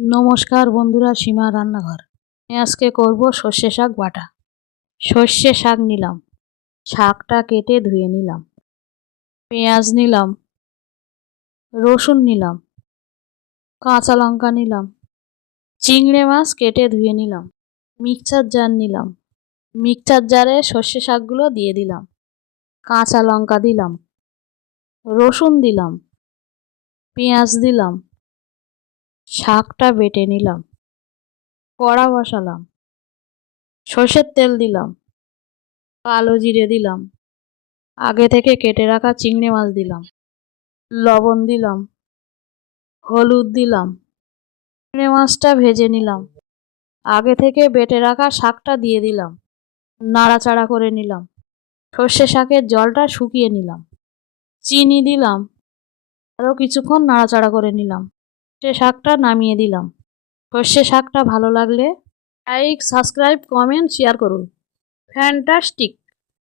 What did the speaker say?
নমস্কার বন্ধুরা, সীমা রান্নাঘর। আজকে করব সর্ষে শাক বাটা। সর্ষে শাক নিলাম, শাকটা কেটে ধুয়ে নিলাম। পেঁয়াজ নিলাম, রসুন নিলাম, কাঁচা লঙ্কা নিলাম, চিংড়ি মাছ কেটে ধুয়ে নিলাম। মিক্সচার জার নিলাম, মিক্সচার জারে সর্ষে শাকগুলো দিয়ে দিলাম। কাঁচা লঙ্কা দিলাম, রসুন দিলাম, পেঁয়াজ দিলাম, শাকটা বেটে নিলাম। কড়া বসালাম, সর্ষের তেল দিলাম, কালো জিরে দিলাম, আগে থেকে কেটে রাখা চিংড়ি মাছ দিলাম, লবণ দিলাম, হলুদ দিলাম। চিংড়ি মাছটা ভেজে নিলাম। আগে থেকে বেটে রাখা শাকটা দিয়ে দিলাম, নাড়াচাড়া করে নিলাম। সর্ষে শাকের জলটা শুকিয়ে নিলাম। চিনি দিলাম, আরও কিছুক্ষণ নাড়াচাড়া করে নিলাম। সর্ষে শাকটা নামিয়ে দিলাম। সর্ষে শাকটা ভালো লাগলে লাইক, সাবস্ক্রাইব, কমেন্ট, শেয়ার করুন। ফ্যান্টাস্টিক।